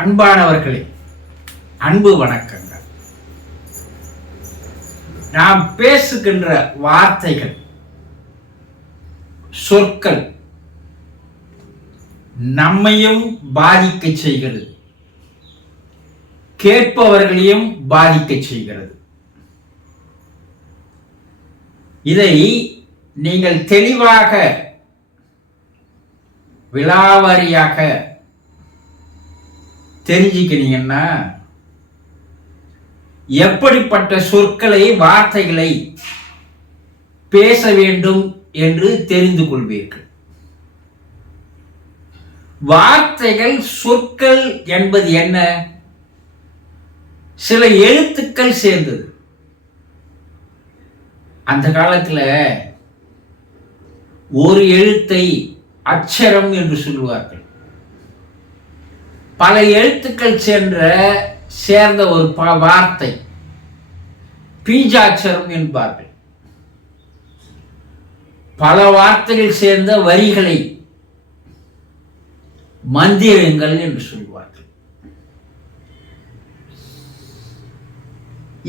அன்பானவர்களே, அன்பு வணக்கங்கள். நாம் பேசுகின்ற வார்த்தைகள், சொற்கள் நம்மையும் பாதிக்க செய்கிறது, கேட்பவர்களையும் பாதிக்க செய்கிறது. இதை நீங்கள் தெளிவாக விலாவாரியாக தெரிஞ்சுக்கிறீங்கன்னா, எப்படிப்பட்ட சொற்களை, வார்த்தைகளை பேச வேண்டும் என்று தெரிந்து கொள்வீர்கள். வார்த்தைகள், சொற்கள் என்பது என்ன? சில எழுத்துக்கள் சேர்ந்தது. அந்த காலத்துல ஒரு எழுத்தை அட்சரம் என்று சொல்லுவார்கள். பல எழுத்துக்கள் சேர்ந்த ஒரு வார்த்தை பீஜாட்சரம் என்பார்கள். பல வார்த்தைகள் சேர்ந்த வரிகளை மந்திரங்கள் என்று சொல்வார்கள்.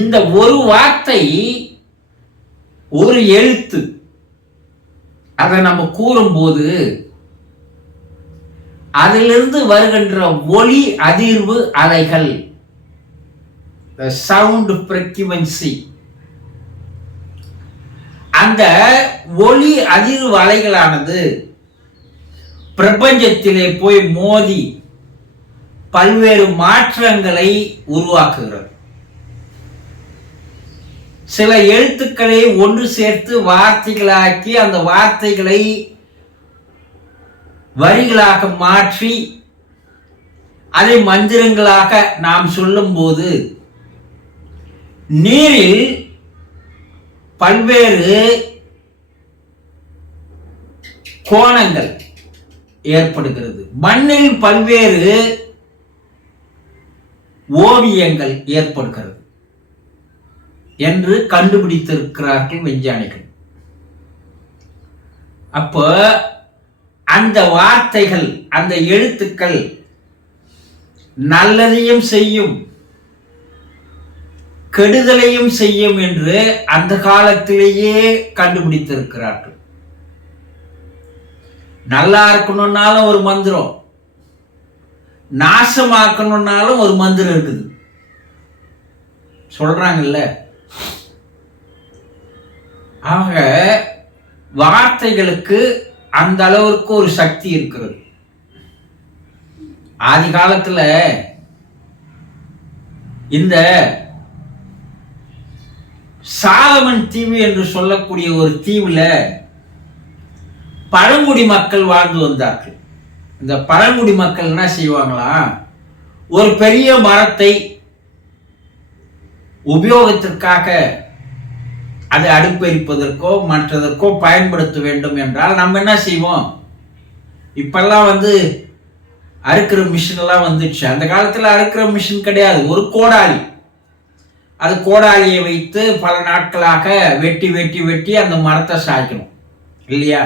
இந்த ஒரு வார்த்தை, ஒரு எழுத்து, அதை நம்ம கூறும்போது அதிலிருந்து வருகின்ற ஒலி அதிர்வு அலைகள், சவுண்ட் ஃப்ரீக்வென்சி, அந்த ஒலி அதிர்வு அலைகளானது பிரபஞ்சத்திலே போய் மோதி பல்வேறு மாற்றங்களை உருவாக்குகிறது. சில எழுத்துக்களை ஒன்று சேர்த்து வார்த்தைகளாக்கி, அந்த வார்த்தைகளை வரிகளாக மாற்றி அதை மந்திரங்களாக நாம் சொல்லும் போது நீரில் பல்வேறு கோணங்கள் ஏற்படுகிறது, மண்ணில் பல்வேறு ஓவியங்கள் ஏற்படுகிறது என்று கண்டுபிடித்திருக்கிறார்கள் விஞ்ஞானிகள். அப்போ அந்த வார்த்தைகள், அந்த எழுத்துக்கள் நல்லதையும் செய்யும், கெடுதலையும் செய்யும் என்று அந்த காலத்திலேயே கண்டுபிடித்திருக்கிறார்கள். நல்லா இருக்கணும்னாலும் ஒரு மந்திரம், நாசமாக்கணும்னாலும் ஒரு மந்திரம் இருக்குது சொல்றாங்கல்ல. ஆக வார்த்தைகளுக்கு அந்த அளவிற்கு ஒரு சக்தி இருக்கிறது. ஆதி காலத்துல இந்த சாலமன் தீவு என்று சொல்லக்கூடிய ஒரு தீவுல பழங்குடி மக்கள் வாழ்ந்து வந்தார்கள். இந்த பழங்குடி மக்கள் என்ன செய்வாங்களா, ஒரு பெரிய மரத்தை உபயோகத்திற்காக அதை அடுப்பெரிப்பதற்கோ மற்றதற்கோ பயன்படுத்த வேண்டும் என்றால் நம்ம என்ன செய்வோம்? இப்பெல்லாம் அறுக்கிற மிஷின் எல்லாம் வந்துடுச்சு. அந்த காலத்துல அறுக்கிற மிஷின் கிடையாது, ஒரு கோடாலி. அது கோடாலியை வைத்து பல நாட்களாக வெட்டி வெட்டி வெட்டி அந்த மரத்தை சாய்க்கணும் இல்லையா?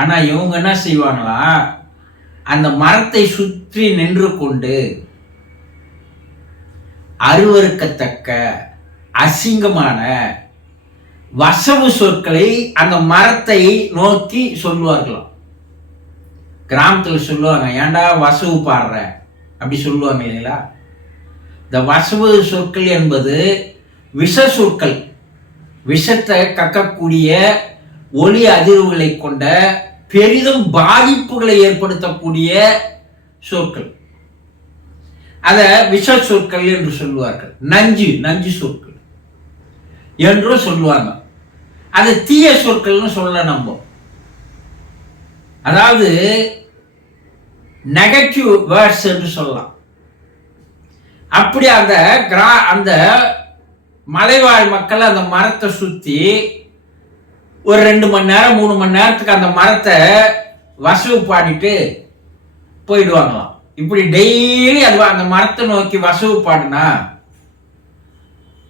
ஆனா இவங்க என்ன செய்வாங்களா, அந்த மரத்தை சுற்றி நின்று கொண்டு அருவருக்கத்தக்க அசிங்கமான வசவு சொற்களை அந்த மரத்தை நோக்கி சொல்லுவார்களாம். கிராமத்தில் சொல்லுவாங்க, ஏண்டா வசவு பாடுற அப்படி சொல்லுவாங்க இல்லைங்களா? இந்த வசவு சொற்கள் என்பது விஷ சொற்கள், விஷத்தை கக்கக்கூடிய ஒலி அதிர்வுகளை கொண்ட பெரிதும் பாதிப்புகளை ஏற்படுத்தக்கூடிய சொற்கள். அத விஷ சொற்கள் என்று சொல்லுவார்கள். நஞ்சு சொற்கள் என்றும் சொல்லுவாங்க. அது தீய சொற்கள்னு சொல்ல நம்ம, அதாவது நெகட்டிவ் வேர்ட்ஸ் என்று சொல்லலாம். அப்படி அந்த மலைவாழ் மக்கள் அந்த மரத்தை சுத்தி ஒரு 2 மணி நேரம் 3 மணி நேரத்துக்கு அந்த மரத்தை வசவு பாடிட்டு போயிடுவாங்களாம். இப்படி டெய்லி அந்த மரத்தை நோக்கி வசவு பாடினா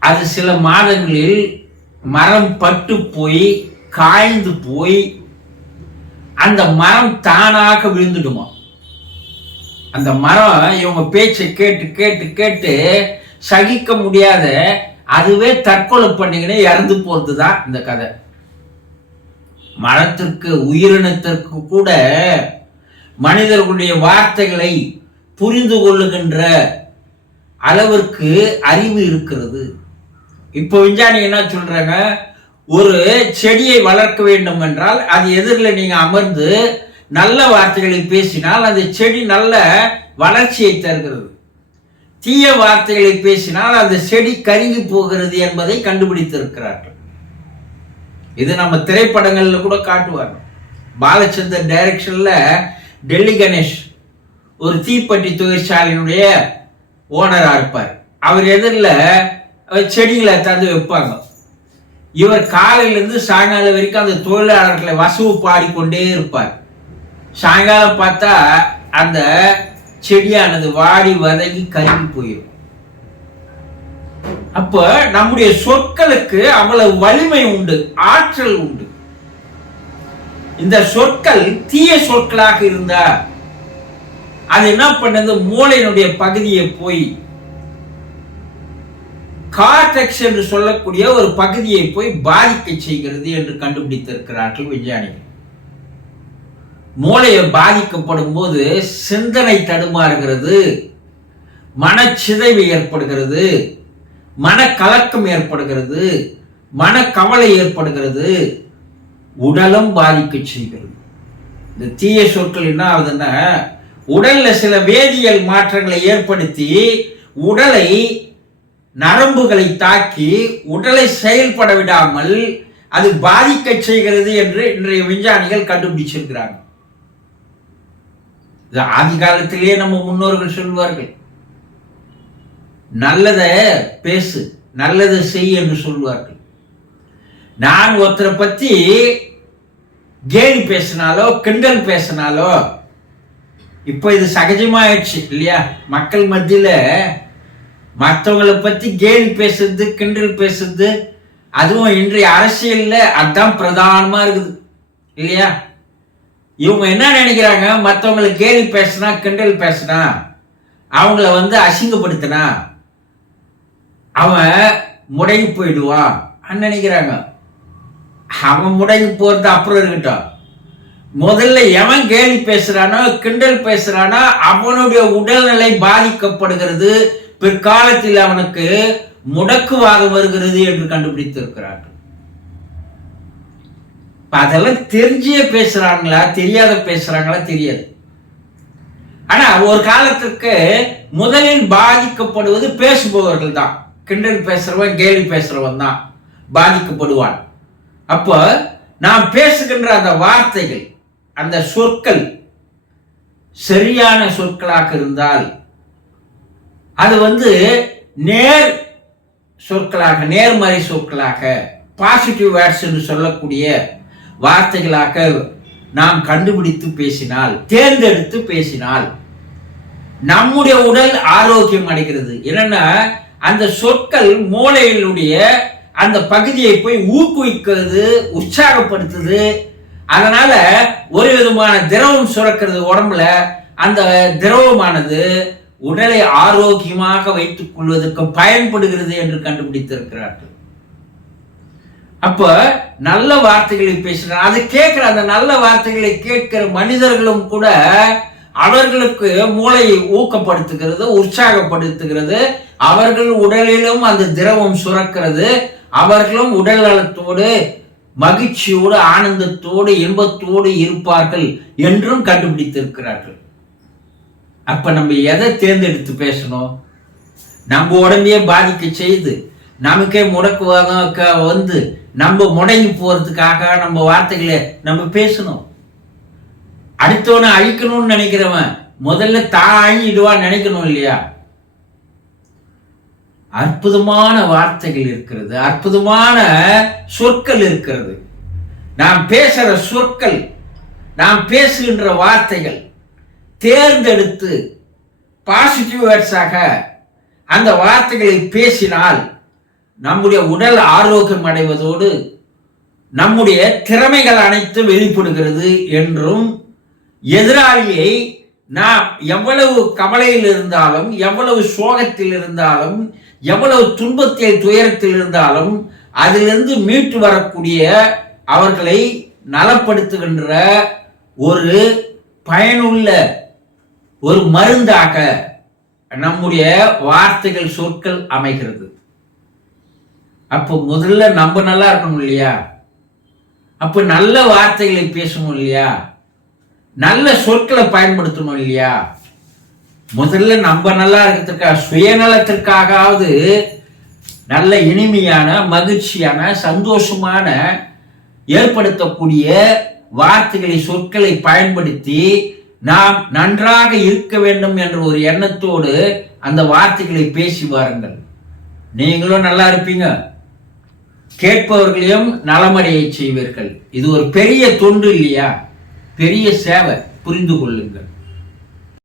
அது சில மாதங்களில் மரம் பட்டு போய் காய்ந்து போய் அந்த மரம் தானாக விழுந்துடுமா. அந்த மரம் இவங்க பேச்சை கேட்டு கேட்டு கேட்டு சகிக்க முடியாத அதுவே தற்கொலை பண்ணிக்கினே இறந்து போறதுதான் இந்த கதை. மரத்திற்கு உயிரினத்திற்கு கூட மனிதர்களுடைய வார்த்தைகளை புரிந்து கொள்ளுகின்ற அளவிற்கு அறிவு இருக்கிறது. இப்போ விஞ்ஞானி என்ன சொல்றாங்க, ஒரு செடியை வளர்க்க வேண்டும் என்றால் அது எதிரில் நீங்க அமர்ந்து நல்ல வார்த்தைகளை பேசினால் அந்த செடி நல்ல வளர்ச்சியை தருகிறது. தீய வார்த்தைகளை பேசினால் அந்த செடி கருகி போகிறது என்பதை கண்டுபிடித்திருக்கிறார்கள். இது நம்ம திரைப்படங்கள்ல கூட காட்டுவாங்க. பாலச்சந்தர் டைரக்ஷன்ல டெல்லி கணேஷ் ஒரு தீப்பெட்டி தொழிற்சாலையினுடைய ஓனரா இருப்பார். அவர் எதிரில் செடிகளை தந்து வைப்பாங்க. இவர் காலையிலிருந்து சாயங்காலம் வரைக்கும் அந்த தொழிலாளர்களை வசவு பாடிக்கொண்டே இருப்பார். சாயங்காலம் பார்த்தா அந்த செடியானது வாடி வதங்கி கருகி போயிடும். அப்ப நம்முடைய சொற்களுக்கு அவ்வளவு வலிமை உண்டு, ஆற்றல் உண்டு. இந்த சொற்கள் தீய சொற்களாக இருந்தா அது என்ன பண்ணது, மூளையினுடைய பகுதியை போய் கார்டெக்ஸ் என்று சொல்லக்கூடிய ஒரு பகுதியை போய் பாதிக்க செய்கிறது என்று கண்டுபிடித்திருக்கிறார்கள் விஞ்ஞானிகள். மூளையை பாதிக்கப்படும் போது சிந்தனை தடுமாறுகிறது, மனச்சிதைவு ஏற்படுகிறது, மனக்கலக்கம் ஏற்படுகிறது, மனக்கவலை ஏற்படுகிறது, உடலும் பாதிக்க செய்கிறது. இந்த தீய சொற்கள் என்ன ஆகுதுன்னா, உடல்ல சில வேதியியல் மாற்றங்களை ஏற்படுத்தி உடலை நரம்புகளை தாக்கி உடலை செயல்பட விடாமல் அது பாதிக்க செய்கிறது என்று இன்றைய விஞ்ஞானிகள் கண்டுபிடிச்சிருக்கிறாங்க. ஆதி காலத்திலேயே நம்ம முன்னோர்கள் சொல்வார்கள், நல்லதை பேசு, நல்லதை செய் என்று சொல்வார்கள். நான் ஒருத்தரை பத்தி கேலி பேசினாலோ கிண்டல் பேசினாலோ, இப்போ இது சகஜமாயிடுச்சு இல்லையா, மக்கள் மத்தியில மற்றவங்களை பத்தி கேலி பேசுறது கிண்டல் பேசுறது, அதுவும் இன்றைய அரசியல்ல அதுதான் பிரதானமா இருக்குது இல்லையா. இவங்க என்ன நினைக்கிறாங்க, மற்றவங்களை கேலி பேசினா கிண்டல் பேசினா அவங்கள அசிங்கப்படுத்தினா அவன் முடங்கி போயிடுவான் நினைக்கிறாங்க. அவன் முடங்கி போறது அப்புறம் இருக்கட்டும், முதல்ல எவன் கேலி பேசுறானோ கிண்டல் பேசுறானோ அவனுடைய உடல்நிலை பாதிக்கப்படுகிறது, பிற்காலத்தில் அவனுக்கு முடக்குவாதம் வருகிறது என்று கண்டுபிடித்திருக்கிறார்கள். அதெல்லாம் தெரிஞ்சே பேசுறாங்களா தெரியாத பேசுறாங்களா தெரியாது. ஆனா ஒரு காலத்திற்கு முதலில் பாதிக்கப்படுவது பேசுபவர்கள் தான். கிண்டல் பேசுறவன் கேலி பேசுறவன் தான் பாதிக்கப்படுவான். அப்போ நாம் பேசுகின்ற அந்த வார்த்தைகள், அந்த சொற்கள் சரியான சொற்களாக இருந்தால் அது நேர் சொற்களாக, நேர்மறை சொற்களாக, பாசிட்டிவ் வேர்ட்ஸ் என்று சொல்லக்கூடிய வார்த்தைகளாக நாம் கண்டுபிடித்து பேசினால், தேர்ந்தெடுத்து பேசினால் நம்முடைய உடல் ஆரோக்கியம் அடைகிறது. என்னன்னா அந்த சொற்கள் மூளையினுடைய அந்த பகுதியை போய் ஊக்குவிக்கிறது, உற்சாகப்படுத்துது. அதனால ஒரு விதமான திரவம் சுரக்கிறது உடம்புல. அந்த திரவமானது உடலை ஆரோக்கியமாக வைத்துக் கொள்வதற்கு பயன்படுகிறது என்று கண்டுபிடித்திருக்கிறார்கள். அப்ப நல்ல வார்த்தைகளை பேசுறாங்க, அது கேட்கிற அந்த நல்ல வார்த்தைகளை கேட்கிற மனிதர்களும் கூட அவர்களுக்கு மூளையை ஊக்கப்படுத்துகிறது, உற்சாகப்படுத்துகிறது. அவர்கள் உடலிலும் அந்த திரவம் சுரக்கிறது. அவர்களும் உடல் நலத்தோடு மகிழ்ச்சியோடு ஆனந்தத்தோடு இன்பத்தோடு இருப்பார்கள் என்றும் கண்டுபிடித்திருக்கிறார்கள். அப்ப நம்ம எதை தேர்ந்தெடுத்து பேசணும்? நம்ம உடம்பையே பாதிக்க செய்து நமக்கே முடக்குவாதம் நம்ம முடங்கி போறதுக்காக நம்ம வார்த்தைகளை நம்ம பேசணும். அடுத்தவனை அழிக்கணும்னு நினைக்கிறவன் முதல்ல தான் அழிடுவான்னு நினைக்கணும் இல்லையா. அற்புதமான வார்த்தைகள் இருக்கிறது, அற்புதமான சொற்கள் இருக்கிறது. நாம் பேசுற சொற்கள், நாம் பேசுகின்ற வார்த்தைகள் தேர்ந்தெடுத்து பாசிட்டிவ் வேர்ட்ஸாக அந்த வார்த்தைகளை பேசினால் நம்முடைய உடல் ஆரோக்கியம் அடைவதோடு நம்முடைய திறமைகள் அனைத்து வெளிப்படுகிறது என்றும் எதிராளியை நாம் எவ்வளவு கவலையில் இருந்தாலும், எவ்வளவு சோகத்தில் இருந்தாலும், எவ்வளவு துன்பத்தில் துயரத்தில் இருந்தாலும் அதிலிருந்து மீட்டு வரக்கூடிய அவர்களை நலப்படுத்துகின்ற ஒரு பயனுள்ள ஒரு மருந்தாக நம்முடைய வார்த்தைகள் சொற்கள் அமைகிறது. அப்போ முதல்ல நம்ம நல்லா இருக்கணும் இல்லையா? அப்ப நல்ல வார்த்தைகளை பேசணும் இல்லையா? நல்ல சொற்களை பயன்படுத்தணும் இல்லையா? முதல்ல நம்ம நல்லா இருக்கிறதுக்காக, சுயநலத்திற்காகவது நல்ல இனிமையான, மகிழ்ச்சியான, சந்தோஷமான ஏற்படுத்தக்கூடிய வார்த்தைகளை, சொற்களை பயன்படுத்தி நாம் நன்றாக இருக்க வேண்டும் என்ற ஒரு எண்ணத்தோடு அந்த வார்த்தைகளை பேசி வாருங்கள். நீங்களும் நல்லா இருப்பீங்க, கேட்பவர்களையும் நலமடைய செய்வீர்கள். இது ஒரு பெரிய தொண்டு இல்லையா? பெரிய சேவை. புரிந்து கொள்ளுங்கள்.